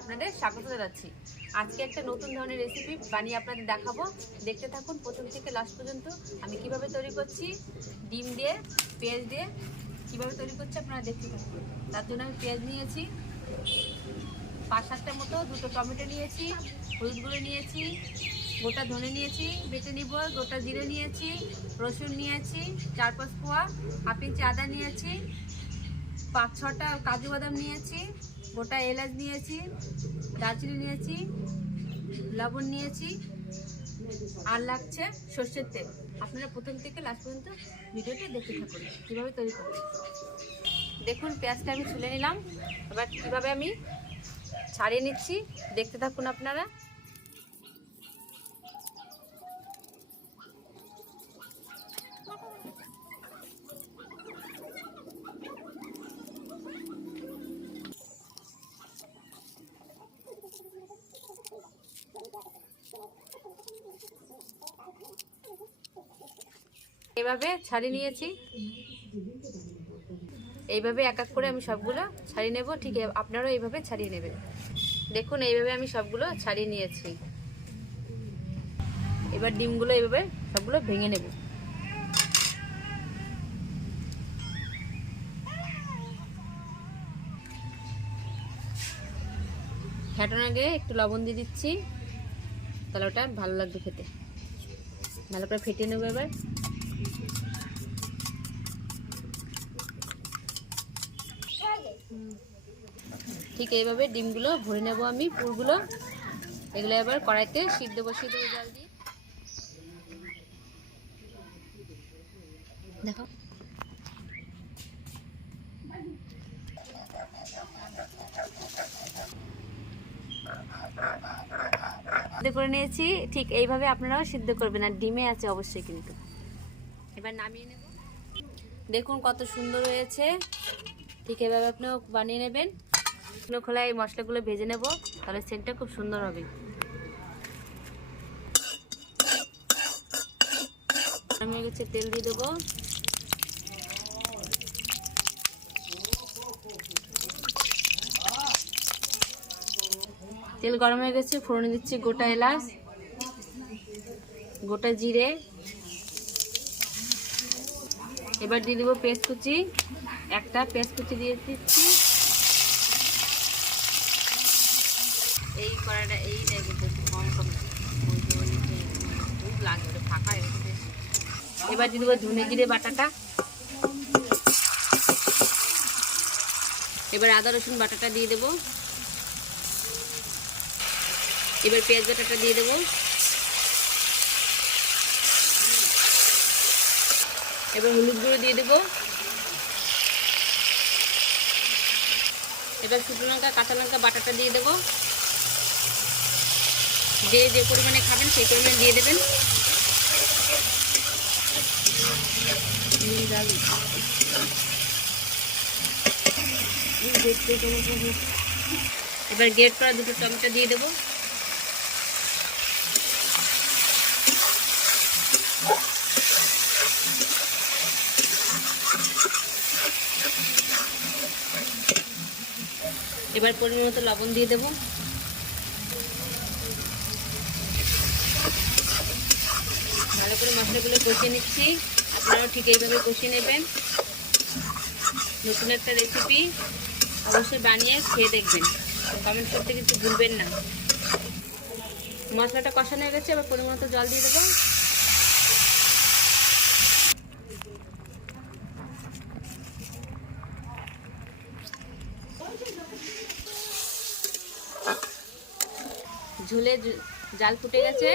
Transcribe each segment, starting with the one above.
আপনাদের স্বাগত জানাচ্ছি। আজকে একটা নতুন ধরনের রেসিপি বানিয়ে আপনাদের দেখাবো। দেখতে থাকুন প্রথম থেকে লাস্ট পর্যন্ত। আমি কীভাবে তৈরি করছি, ডিম দিয়ে, পেঁয়াজ দিয়ে, কীভাবে তৈরি করছি আপনারা দেখতে থাকুন। তার জন্য আমি পেঁয়াজ নিয়েছি, পাঁচ সাতটার মতো, দুটো টমেটো নিয়েছি, হলুদ গুঁড়ো নিয়েছি, গোটা ধনে নিয়েছি, বেটে নিব, গোটা জিরে নিয়েছি, রসুন নিয়েছি, চার পাঁচ কোয়া হাফ ইঞ্চি আদা নিয়েছি, পাঁচ ছটা কাজু বাদাম নিয়েছি গোটা এলাচ নিয়েছি, দারচিনি নিয়েছি, লবণ নিয়েছি, আর লাগছে সর্ষের তেল। আপনারা প্রথম থেকে লাস্ট পর্যন্ত ভিডিওটা দেখে থাকুন, কীভাবে তৈরি করবেন। দেখুন, পেঁয়াজটা আমি ছুলে নিলাম। এবার কীভাবে আমি ছাড়িয়ে নিচ্ছি, দেখতে থাকুন আপনারা। এভাবে ছাড়িয়ে নিয়েছি। এইভাবে এক এক করে আমি সবগুলো ছাড়িয়ে নেব। ঠিক আপনারাও এইভাবে ছাড়িয়ে নেবেন। দেখুন, এইভাবে আমি সবগুলো ছাড়িয়ে নিয়েছি। এবার ডিমগুলো এইভাবে সবগুলো ভেঙে নেব। ফেটানোর আগে একটু লবণ দিয়ে দিচ্ছি। তাহলে ওটা ভালো লাগবে খেতে। ভালো করে ফেটিয়ে নেব এবার। ঠিক এইভাবে ডিমগুলো ভরে নেব আমি, পুরগুলো। এগুলো এবার কড়াইতে সিদ্ধ বসিয়ে দেবো জল দিয়ে। দেখো। করে নিয়েছি। ঠিক এইভাবে আপনারাও সিদ্ধ করবেন, আর ডিমে আছে অবশ্যই কিন্তু। এবার নামিয়ে নেব। দেখুন কত সুন্দর হয়েছে। ঠিক এভাবে আপনিও বানিয়ে নেবেন। শুকনো খোলায় এই মশলাগুলো ভেজে নেব, তাহলে সেন্টটা খুব সুন্দর হবে। আমি হচ্ছে তেল দিয়ে দেবো। তেল গরম হয়ে গেছে, ফোড়নে দিচ্ছি গোটা এলাচ, গোটা জিরে। এবার দিয়ে দেবো পেঁয়াজ কুচি একটা পেঁয়াজ কুচি দিয়ে দিচ্ছি। এই কড়াটা এই কিন্তু কম কম খুব লাগে ফাঁকা বেশ। এবার দিয়ে দেবো ধনে জিরে বাটাটা। এবার আদা, রসুন বাটাটা দিয়ে দেবো। এবার পেঁয়াজ বাটাটা দিয়ে দেবো। এবার হলুদ গুঁড়ো দিয়ে দেবো। এবার শুকনো লঙ্কা, কাঁচা লঙ্কা বাটাটা দিয়ে দেবো। যে যে পরিমাণে খাবেন সেই পরিমাণে দিয়ে দেবেন। এবার গেট করা দুটো টমেটো দিয়ে দেবো। এবার পরিমাণ মতো লবণ দিয়ে দেবো। ভালো করে মশলাগুলো কষিয়ে নিচ্ছি। আপনারাও ঠিক এইভাবে কষিয়ে নেবেন। নতুন একটা রেসিপি অবশ্যই বানিয়ে খেয়ে দেখবেন। কমেন্ট করতে কিন্তু ভুলবেন না। মশলাটা কষানো হয়ে গেছে, এবার পরিমাণ মতো জল দিয়ে দেবো। ঝুলে জাল ফুটে গেছে।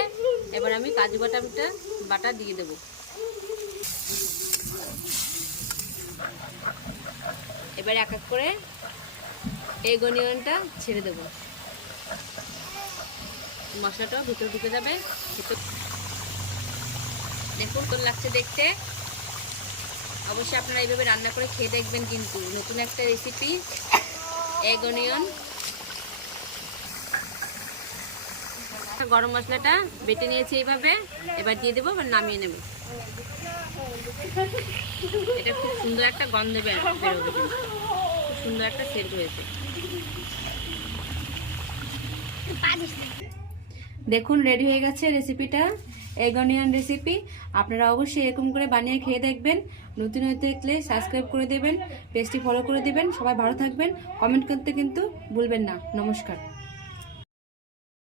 এবার আমি কাজু বাটাটা বাটা দিয়ে দেবো। এবার এক এক করে এই গনিয়নটা ছেড়ে দেবো। মশলাটাও ভিতর ঢুকে যাবে। দেখুন তোর লাগছে দেখতে। অবশ্যই আপনারা এইভাবে রান্না করে খেয়ে দেখবেন কিন্তু। নতুন একটা রেসিপি এগ অনিয়ন গরম মশলাটা বেটে নিয়েছি এইভাবে, এবার দিয়ে দেবো, এবার নামিয়ে নেব। এটা খুব সুন্দর একটা গন্ধ বের- বেরোবে খুব সুন্দর একটা সেট হয়েছে। দেখুন রেডি হয়ে গেছে রেসিপিটা এগ অনিয়ন রেসিপি আপনারা অবশ্যই এরকম করে বানিয়ে খেয়ে দেখবেন। নতুন হতে দেখলে সাবস্ক্রাইব করে দেবেন পেজটি ফলো করে দেবেন। সবাই ভালো থাকবেন। কমেন্ট করতে কিন্তু ভুলবেন না। নমস্কার।